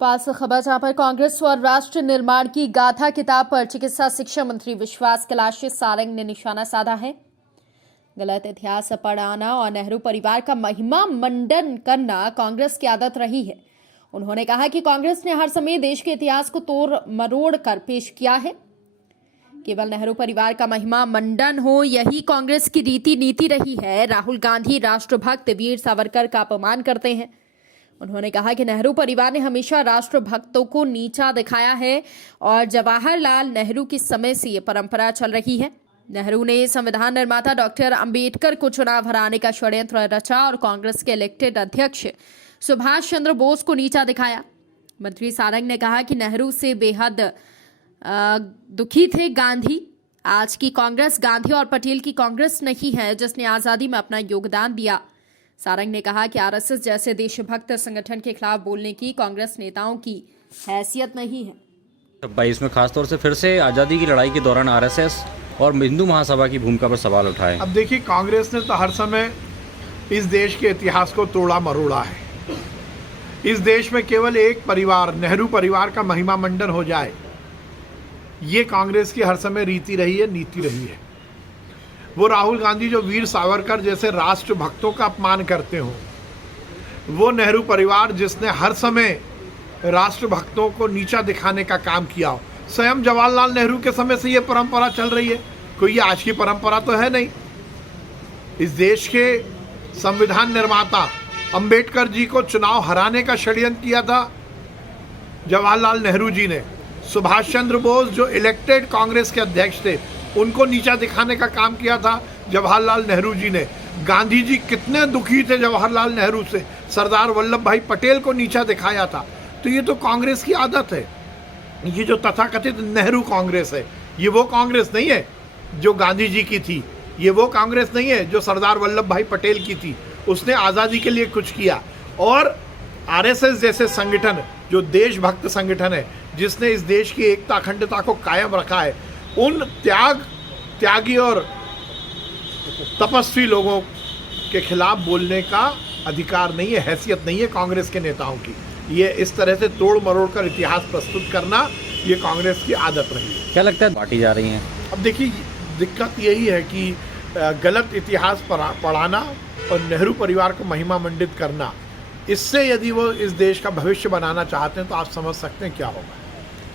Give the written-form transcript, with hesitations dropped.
पास खबर जहां पर कांग्रेस और राष्ट्र निर्माण की गाथा किताब पर चिकित्सा शिक्षा मंत्री विश्वास कैलाश सारंग ने निशाना साधा है। गलत इतिहास पढ़ाना और नेहरू परिवार का महिमा मंडन करना कांग्रेस की आदत रही है। उन्होंने कहा कि कांग्रेस ने हर समय देश के इतिहास को तोड़ मरोड़ कर पेश किया है। केवल नेहरू परिवार का महिमा मंडन हो, यही कांग्रेस की रीति नीति रही है। राहुल गांधी राष्ट्रभक्त वीर सावरकर का अपमान करते हैं। उन्होंने कहा कि नेहरू परिवार ने हमेशा राष्ट्रभक्तों को नीचा दिखाया है और जवाहरलाल नेहरू के समय से ये परंपरा चल रही है। नेहरू ने संविधान निर्माता डॉक्टर अंबेडकर को चुनाव हराने का षड्यंत्र रचा और कांग्रेस के इलेक्टेड अध्यक्ष सुभाष चंद्र बोस को नीचा दिखाया। मंत्री सारंग ने कहा कि नेहरू से बेहद दुखी थे गांधी। आज की कांग्रेस गांधी और पटेल की कांग्रेस नहीं है जिसने आजादी में अपना योगदान दिया। सारंग ने कहा कि आरएसएस जैसे देशभक्त संगठन के खिलाफ बोलने की कांग्रेस नेताओं की हैसियत नहीं है। 22 में खासतौर से फिर से आज़ादी की लड़ाई के दौरान आरएसएस और हिंदू महासभा की भूमिका पर सवाल उठाए। अब देखिए, कांग्रेस ने तो हर समय इस देश के इतिहास को तोड़ा मरोड़ा है। इस देश में केवल एक परिवार, नेहरू परिवार का महिमा मंडन हो जाए, ये कांग्रेस की हर समय रीति रही है, नीति रही है। वो राहुल गांधी जो वीर सावरकर जैसे राष्ट्रभक्तों का अपमान करते हो, वो नेहरू परिवार जिसने हर समय राष्ट्रभक्तों को नीचा दिखाने का काम किया हो। स्वयं जवाहरलाल नेहरू के समय से ये परंपरा चल रही है, कोई ये आज की परंपरा तो है नहीं। इस देश के संविधान निर्माता अंबेडकर जी को चुनाव हराने का षड्यंत्र किया था जवाहरलाल नेहरू जी ने। सुभाष चंद्र बोस जो इलेक्टेड कांग्रेस के अध्यक्ष थे, उनको नीचा दिखाने का काम किया था जवाहरलाल नेहरू जी ने। गांधी जी कितने दुखी थे जवाहरलाल नेहरू से, सरदार वल्लभ भाई पटेल को नीचा दिखाया था। तो ये तो कांग्रेस की आदत है। ये जो तथाकथित नेहरू कांग्रेस है, ये वो कांग्रेस नहीं है जो गांधी जी की थी। ये वो कांग्रेस नहीं है जो सरदार वल्लभ भाई पटेल की थी। उसने आज़ादी के लिए कुछ किया। और आरएसएस जैसे संगठन जो देशभक्त संगठन है, जिसने इस देश की एकता अखंडता को कायम रखा है, उन त्यागी और तपस्वी लोगों के खिलाफ बोलने का अधिकार नहीं है, हैसियत नहीं है कांग्रेस के नेताओं की। ये इस तरह से तोड़ मरोड़ कर इतिहास प्रस्तुत करना, ये कांग्रेस की आदत रही है। क्या लगता है बांटी जा रही हैं? अब देखिए, दिक्कत यही है कि गलत इतिहास पढ़ाना और नेहरू परिवार को महिमा मंडित करना, इससे यदि वो इस देश का भविष्य बनाना चाहते हैं तो आप समझ सकते हैं क्या होगा।